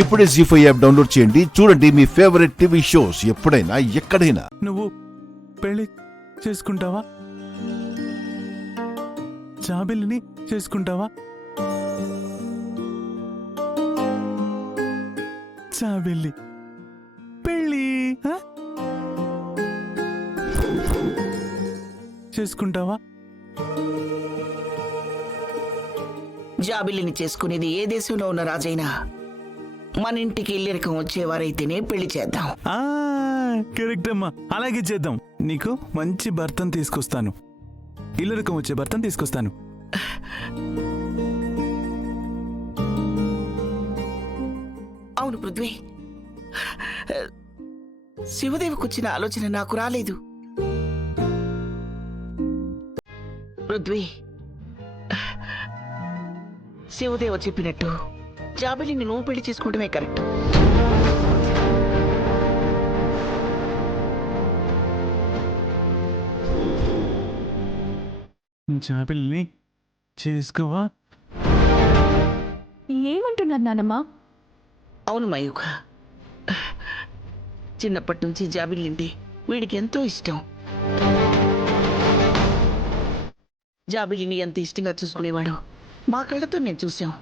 ఇప్పుడే జీ5 app download చేయండి. చూడండి మీ ఫేవరెట్ టీవీ షోస్ ఎప్పుడైనా ఎక్కడైనా. నువ్వు పెళ్లి చేసుకుంటావా? జాబిల్లిని చేసుకుంటావా? జాబిల్లి పెళ్ళి చేసుకుంటావా? జాబిల్లిని చేసుకునేది ఏ దేశంలో ఉన్న రాజైనా మన ఇంటికి ఇల్లరికం వచ్చేవారైతేనే పెళ్లి చేద్దాం. కరెక్ట్ అమ్మా, అలాగే చేద్దాం. నీకు మంచి భర్తను తీసుకొస్తాను, ఇల్లరికం వచ్చే భర్తను తీసుకొస్తాను. అవును పృథ్వీ, శివదేవికి వచ్చిన ఆలోచన నాకు రాలేదు. పృథ్వీ, శివదేవ చెప్పినట్టు జాబిలిని నువ్వు పెళ్లి చేసుకోవడమే కరెక్ట్. జాబిల్లిని చేసుకోవా? ఏమంటున్నారు నానమ్మా? అవును మయూక, చిన్నప్పటి నుంచి జాబిల్లింటి వీడికి ఎంతో ఇష్టం. జాబిలిని ఎంత ఇష్టంగా చూసుకునేవాడు మా కళ్ళతో నేను చూశాం.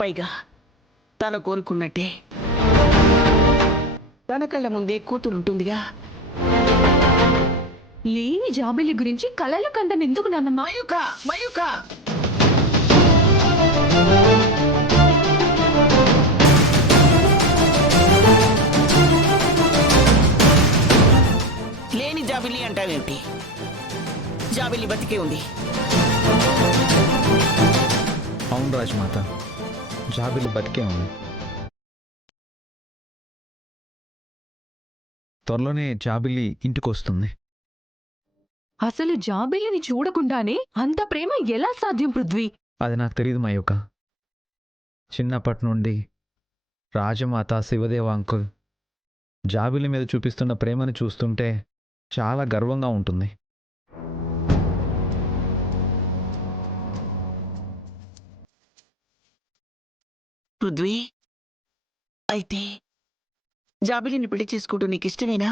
పైగా తను కోరుకున్నట్టే తన కళ్ళ ముందే కూతురు ఉంటుందిగా. లేని జాబిలి గురించి కలలు కందని ఎందుకు నాన్నమ్మా? మయూక, మయూక, లేని జాబిలి అంటావేమిటి? జాబిలి బతికే ఉంది. అవును రాజమాత, జాబిలి బతికే ఉంది. త్వరలోనే జాబిలి ఇంటికి వస్తుంది. అసలు జాబిలిని చూడకుండానే అంత ప్రేమ ఎలా సాధ్యం పృథ్వీ? అది నాకు తెలియదు మయూక. చిన్నప్పటి నుండి రాజమాత, శివదేవ అంకుల్ జాబిలి మీద చూపిస్తున్న ప్రేమను చూస్తుంటే చాలా గర్వంగా ఉంటుంది. పృథ్వీ, అయితే జాబిలిని పెళ్లి చేసుకోవడం నీకు ఇష్టమేనా?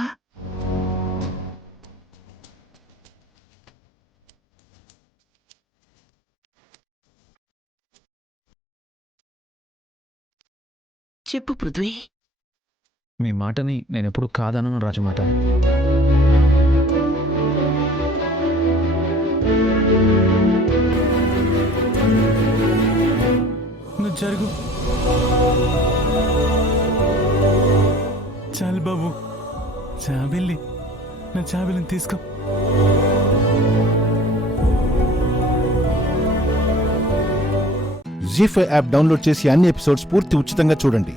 చెప్పు పృథ్వీ. మీ మాటని నేను ఎప్పుడు కాదనను రాజమాత. నువ్వు జరుగు. చాలు బాబు, జాబిల్లి, నా జాబిల్లిని తీసుకో. జీ5 యాప్ డౌన్లోడ్ చేసి అన్ని ఎపిసోడ్స్ పూర్తి ఉచితంగా చూడండి.